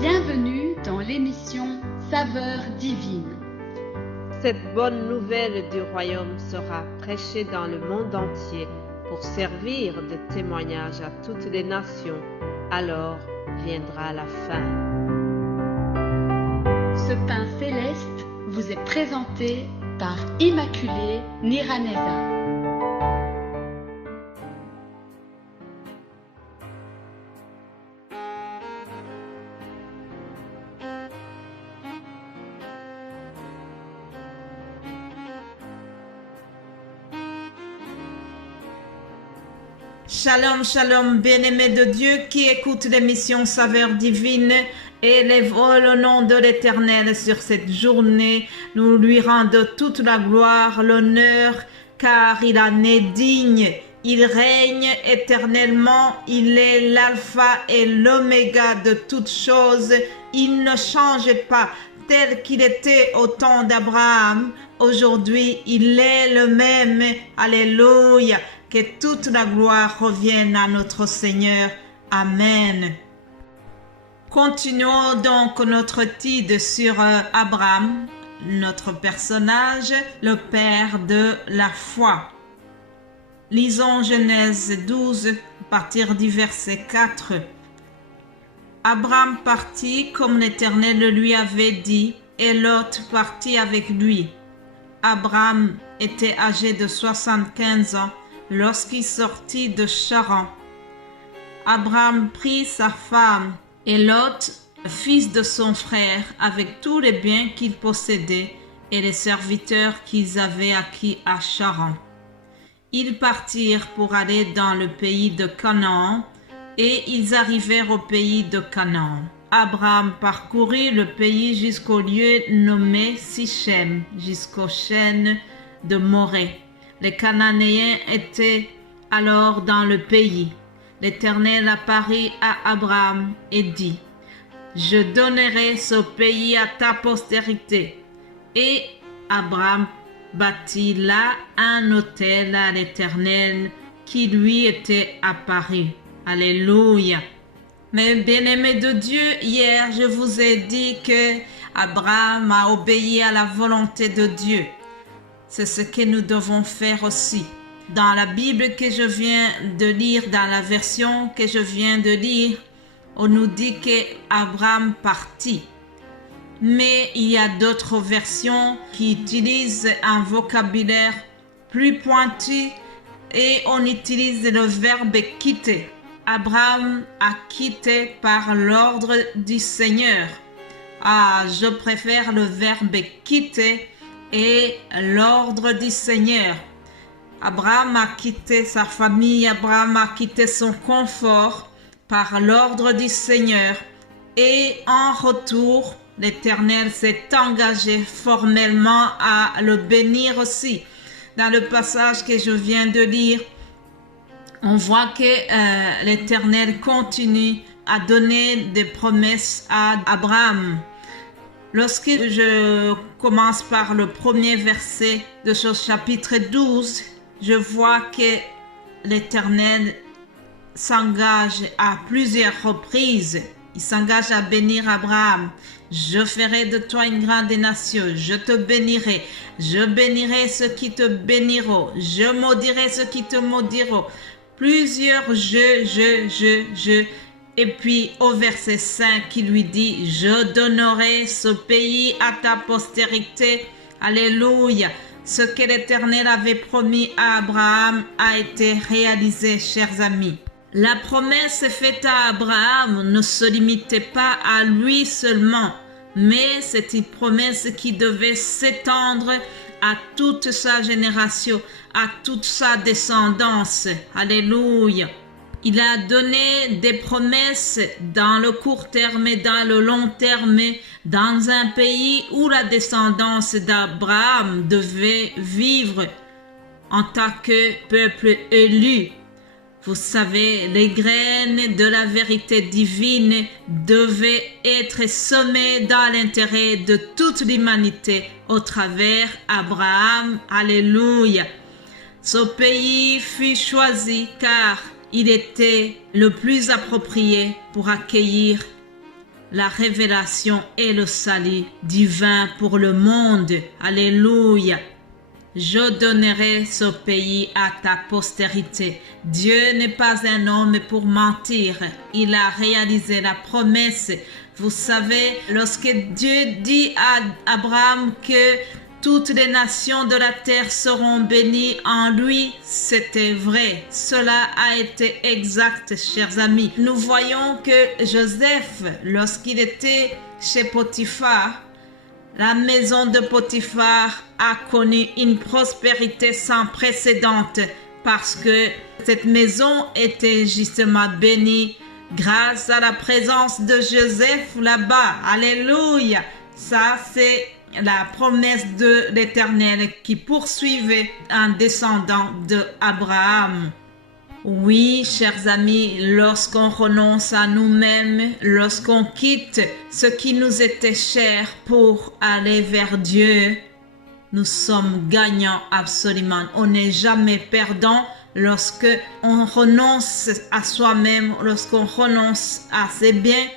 Bienvenue dans l'émission Saveurs divines. Cette bonne nouvelle du royaume sera prêchée dans le monde entier pour servir de témoignage à toutes les nations. Alors viendra la fin. Ce pain céleste vous est présenté par Immaculée Niraneza. Shalom, shalom, bien-aimés de Dieu qui écoutent l'émission Saveurs divines, élevons le nom de l'Éternel sur cette journée. Nous lui rendons toute la gloire, l'honneur, car il en est digne. Il règne éternellement, il est l'alpha et l'oméga de toutes choses. Il ne change pas, tel qu'il était au temps d'Abraham. Aujourd'hui, il est le même. Alléluia. Que toute la gloire revienne à notre Seigneur. Amen. Continuons donc notre titre sur Abraham, notre personnage, le père de la foi. Lisons Genèse 12, à partir du verset 4. Abraham partit comme l'Éternel le lui avait dit, et Lot partit avec lui. Abraham était âgé de 75 ans lorsqu'il sortit de Charan. Abraham prit sa femme et Lot, fils de son frère, avec tous les biens qu'il possédait et les serviteurs qu'ils avaient acquis à Charan. Ils partirent pour aller dans le pays de Canaan et ils arrivèrent au pays de Canaan. Abraham parcourut le pays jusqu'au lieu nommé Sichem, jusqu'aux chênes de Morée. Les Cananéens étaient alors dans le pays. L'Éternel apparut à Abraham et dit, « Je donnerai ce pays à ta postérité. » Et Abraham bâtit là un autel à l'Éternel qui lui était apparu. Alléluia. Mais bien-aimés de Dieu, hier je vous ai dit que Abraham a obéi à la volonté de Dieu. C'est ce que nous devons faire aussi. Dans la Bible que je viens de lire, dans la version que je viens de lire, on nous dit qu'Abraham partit. Mais il y a d'autres versions qui utilisent un vocabulaire plus pointu et on utilise le verbe quitter. Abraham a quitté par l'ordre du Seigneur. Je préfère le verbe quitter et l'ordre du Seigneur. Abraham a quitté sa famille, Abraham a quitté son confort par l'ordre du Seigneur. Et en retour, l'Éternel s'est engagé formellement à le bénir aussi. Dans le passage que je viens de lire, on voit que l'Éternel continue à donner des promesses à Abraham. Lorsque je commence par le premier verset de ce chapitre 12, je vois que l'Éternel s'engage à plusieurs reprises. Il s'engage à bénir Abraham. Je ferai de toi une grande nation. Je te bénirai. Je bénirai ceux qui te béniront. Je maudirai ceux qui te maudiront. Plusieurs je. Et puis au verset 5, il lui dit, je donnerai ce pays à ta postérité. Alléluia. Ce que l'Éternel avait promis à Abraham a été réalisé, chers amis. La promesse faite à Abraham ne se limitait pas à lui seulement, mais c'est une promesse qui devait s'étendre à toute sa génération, à toute sa descendance. Alléluia. Il a donné des promesses dans le court terme et dans le long terme, dans un pays où la descendance d'Abraham devait vivre en tant que peuple élu. Vous savez, les graines de la vérité divine devaient être semées dans l'intérêt de toute l'humanité au travers Abraham. Alléluia. Ce pays fut choisi car il était le plus approprié pour accueillir la révélation et le salut divin pour le monde. Alléluia. Je donnerai ce pays à ta postérité. Dieu n'est pas un homme pour mentir. Il a réalisé la promesse. Vous savez, lorsque Dieu dit à Abraham que toutes les nations de la terre seront bénies en lui, c'était vrai. Cela a été exact, chers amis. Nous voyons que Joseph, lorsqu'il était chez Potiphar, la maison de Potiphar a connu une prospérité sans précédent parce que cette maison était justement bénie grâce à la présence de Joseph là-bas. Alléluia. Ça, c'est la promesse de l'Éternel qui poursuivait un descendant de Abraham. Oui, chers amis, lorsqu'on renonce à nous-mêmes, lorsqu'on quitte ce qui nous était cher pour aller vers Dieu, nous sommes gagnants absolument. On n'est jamais perdant lorsque on renonce à soi-même, lorsqu'on renonce à ses biens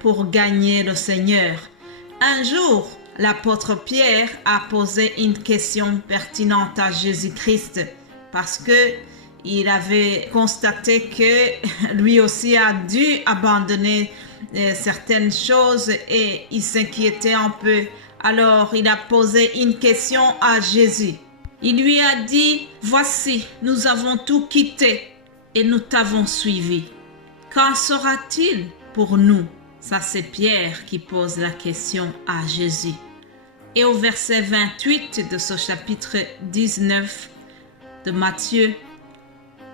pour gagner le Seigneur. Un jour, l'apôtre Pierre a posé une question pertinente à Jésus-Christ parce que il avait constaté que lui aussi a dû abandonner certaines choses et il s'inquiétait un peu. Alors, il a posé une question à Jésus. Il lui a dit, « Voici, nous avons tout quitté et nous t'avons suivi. Qu'en sera-t-il pour nous ?» Ça, c'est Pierre qui pose la question à Jésus. Et au verset 28 de ce chapitre 19 de Matthieu,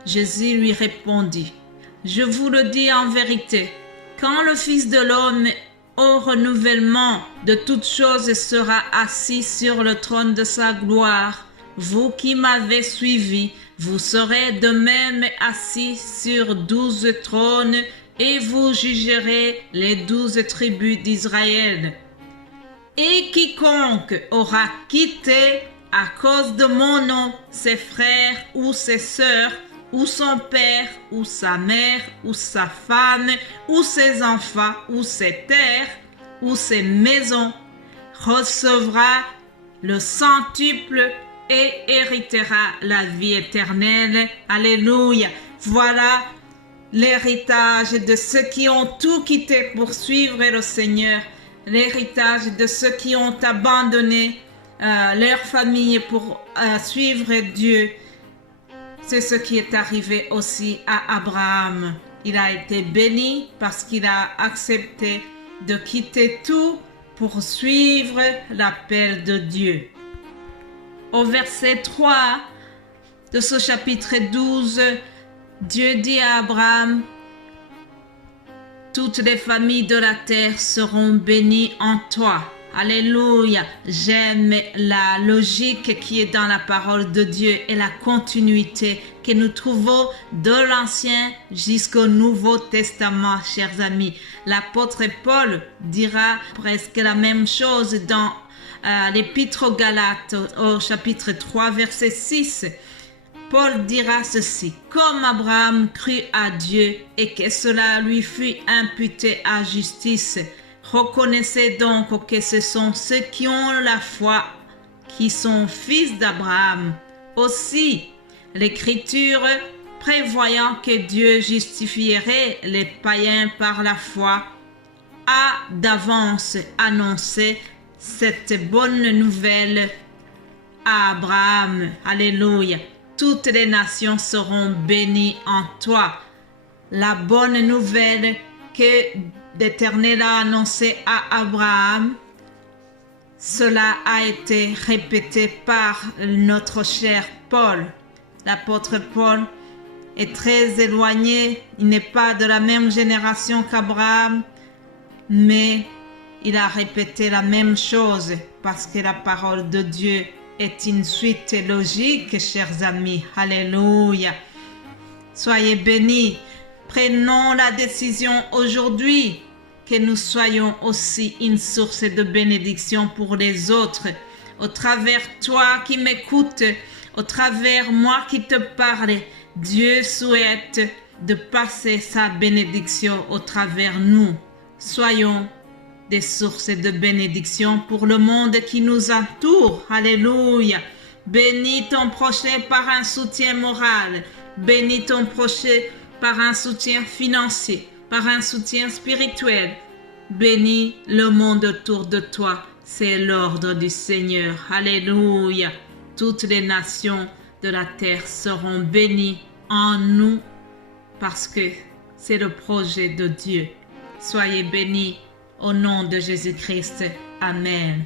Jésus lui répondit, « Je vous le dis en vérité, quand le Fils de l'homme au renouvellement de toutes choses sera assis sur le trône de sa gloire, vous qui m'avez suivi, vous serez de même assis sur 12 trônes et vous jugerez les 12 tribus d'Israël. Et quiconque aura quitté à cause de mon nom ses frères ou ses sœurs, ou son père, ou sa mère, ou sa femme, ou ses enfants, ou ses terres, ou ses maisons, recevra le centuple et héritera la vie éternelle. Alléluia. Voilà l'héritage de ceux qui ont tout quitté pour suivre le Seigneur, l'héritage de ceux qui ont abandonné leur famille pour suivre Dieu. C'est ce qui est arrivé aussi à Abraham. Il a été béni parce qu'il a accepté de quitter tout pour suivre l'appel de Dieu. Au verset 3 de ce chapitre 12, Dieu dit à Abraham, « Toutes les familles de la terre seront bénies en toi. » Alléluia. J'aime la logique qui est dans la parole de Dieu et la continuité que nous trouvons de l'Ancien jusqu'au Nouveau Testament, chers amis. L'apôtre Paul dira presque la même chose dans l'Épître aux Galates au chapitre 3, verset 6. Paul dira ceci, « Comme Abraham crut à Dieu et que cela lui fut imputé à justice, reconnaissez donc que ce sont ceux qui ont la foi qui sont fils d'Abraham. Aussi, l'Écriture, prévoyant que Dieu justifierait les païens par la foi, a d'avance annoncé cette bonne nouvelle à Abraham. » Alléluia. Toutes les nations seront bénies en toi. La bonne nouvelle que l'Éternel a annoncé à Abraham, cela a été répété par notre cher Paul. L'apôtre Paul est très éloigné, il n'est pas de la même génération qu'Abraham, mais il a répété la même chose parce que la parole de Dieu est une suite logique, chers amis. Alléluia. Soyez bénis. Prenons la décision aujourd'hui que nous soyons aussi une source de bénédiction pour les autres. Au travers toi qui m'écoutes, au travers moi qui te parle, Dieu souhaite de passer sa bénédiction au travers nous. Soyons des sources de bénédiction pour le monde qui nous entoure. Alléluia. Bénis ton prochain par un soutien moral. Bénis ton prochain par un soutien financier, par un soutien spirituel. Bénis le monde autour de toi. C'est l'ordre du Seigneur. Alléluia. Toutes les nations de la terre seront bénies en nous parce que c'est le projet de Dieu. Soyez bénis au nom de Jésus-Christ. Amen.